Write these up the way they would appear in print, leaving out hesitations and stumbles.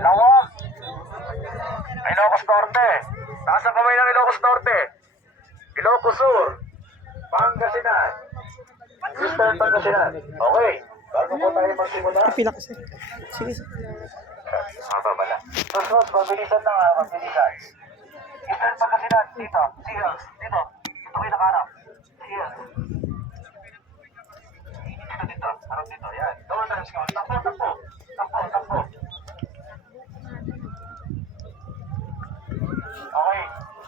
Lawag. Ilocos Norte. Taas ang kamay ng Ilocos Norte. Ilocos Sur. Pangasinan. Eastern Pangasinan. Okay. Bago po tayo magsimula. Pila kasi. Sige. Haba pala. Susunod, mabilisan na nga, mabilisan. Eastern Pangasinan, dito. Seahills, dito. Dito kayo nakaharap. Seahills. Dito. Harap dito, yan. Double times ko. Takbo. Okay.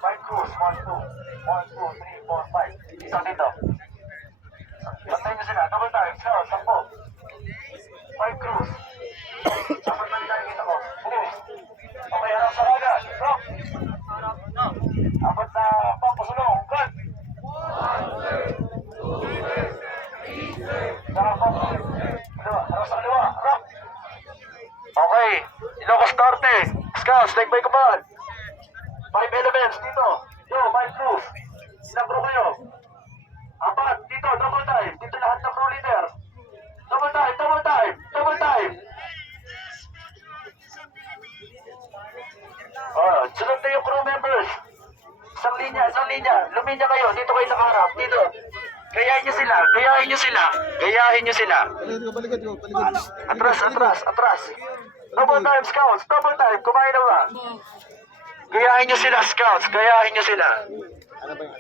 5 crews. 1, 2. 1, 2, 3, 4, 5. Dito, dito. Patayin nyo sila. Double times. Go, takbo. 5 crews. Dapat na nila kita ko. Bilis. Okay, harap sa raga. Rock. Apat na papasulong. Cut. Harap sa kaliwa. Rock. Okay. Ilocos Norte. Scouts, take by command. 5 elements dito. Yo, 5 crews. Ilang crew kayo? Apat. Dito, double time. Dito lahat ng crew leader. Double time. Oh, sunod na yung crew members. Isang linya. Luminya kayo. Dito kayo nakaharap. Dito. Gayahin nyo sila. Balikod ko. Atras. Double time, scouts. Double time. Kumain na ba? Gayahin nyo sila, scouts. Ano ba yun?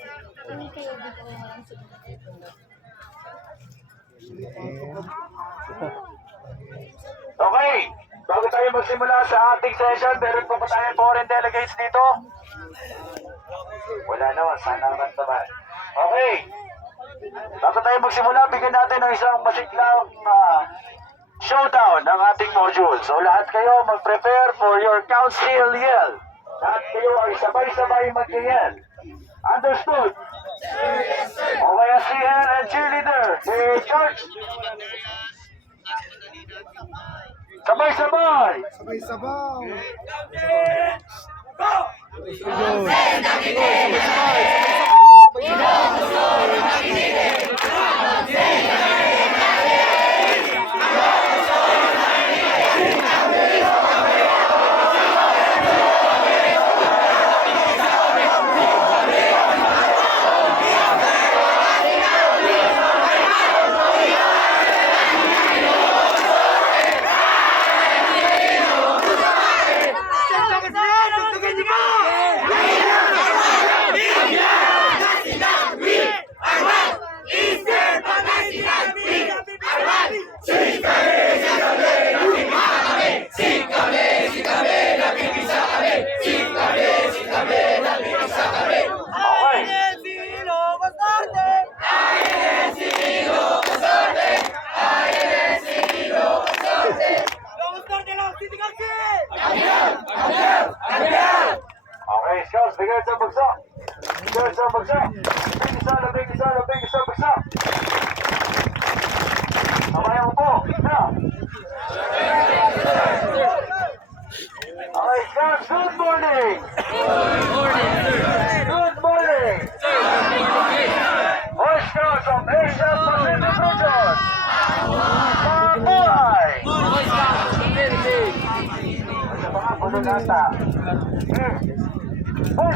Okay. Bago tayo magsimula sa ating session, meron po ba tayong foreign delegates dito? Wala naman, sana naman. Okay. Bago tayo magsimula, bigyan natin ng isang masiklang showdown ng ating module. So lahat kayo mag-prepare for your council yell. Lahat kayo ay sabay-sabay mag-yell. Understood? Okay, CL and cheerleader. Church. Sabay-sabay. Sabay-sabaw. Okay, scouts, bigyan sa bagsak. Big isa, bagsak. Samayan mo po. Na. Okay, scouts, good morning. All scouts of Asia Pacific region. Mabuhay. Sa mga bulunata. All